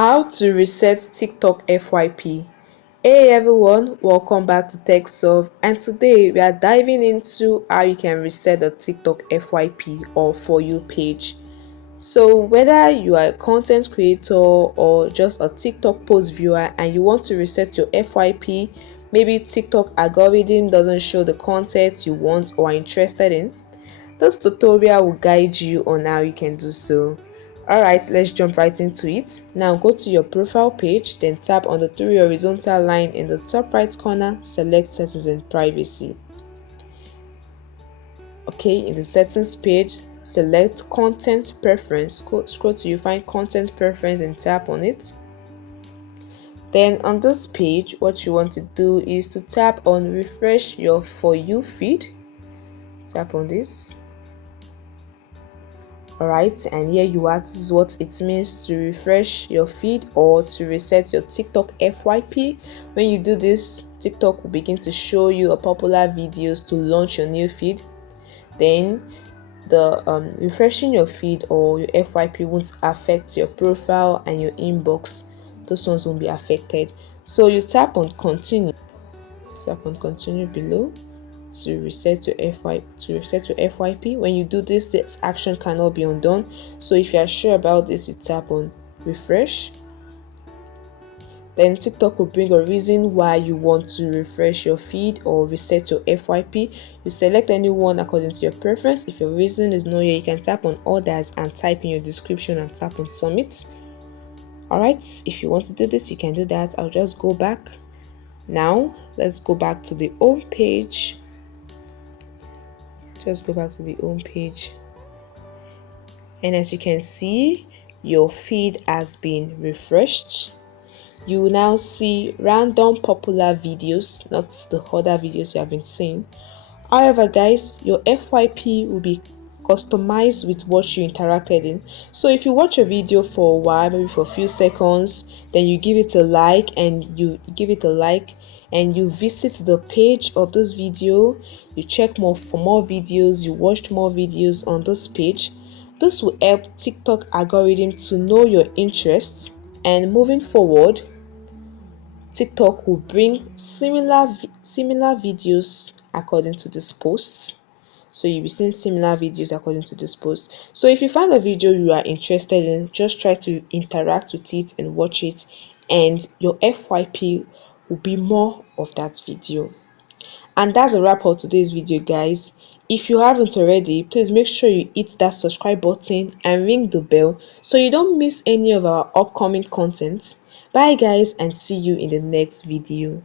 How to reset TikTok FYP. Hey everyone, welcome back to Tech Solve, and today we are diving into how you can reset the TikTok FYP or For You page. So whether you are a content creator or just a TikTok post viewer and you want to reset your FYP, maybe TikTok algorithm doesn't show the content you want or are interested in, this tutorial will guide you on how you can do so. Alright, let's jump right into it. Now go to your profile page, then tap on the three horizontal line in the top right corner, select settings and privacy. Okay, in the settings page, select content preference, scroll till you find content preference and tap on it. Then on this page, what you want to do is to tap on refresh your For You feed. Tap on this. Alright, and here you are. This is what it means to refresh your feed or to reset your TikTok FYP. When you do this, TikTok will begin to show you a popular videos to launch your new feed. Then the refreshing your feed or your FYP won't affect your profile and your inbox. Those ones won't be affected. So you tap on continue. Tap on continue below to reset your FYP. When you do this action cannot be undone. So if you are sure about this, you tap on refresh. Then TikTok will bring a reason why you want to refresh your feed or reset your FYP. You select any one according to your preference. If your reason is not here, you can tap on others and type in your description and tap on submit. Alright, if you want to do this, you can do that. I'll just go back. Now let's go back to the home page. Just go back to the home page, and as you can see, your feed has been refreshed. You will now see random popular videos, not the other videos you have been seeing. However guys, your FYP will be customized with what you interacted in. So if you watch a video for a while, maybe for a few seconds, then you give it a like and you visit the page of this video, you check more for more videos, you watched more videos on this page. This will help TikTok algorithm to know your interests, and moving forward, TikTok will bring similar videos according to this post. So you'll be seeing similar videos according to this post. So if you find a video you are interested in, just try to interact with it and watch it, and your FYP will be more of that video. And that's a wrap of today's video guys. If you haven't already, please make sure you hit that subscribe button and ring the bell so you don't miss any of our upcoming content. Bye guys, and see you in the next video.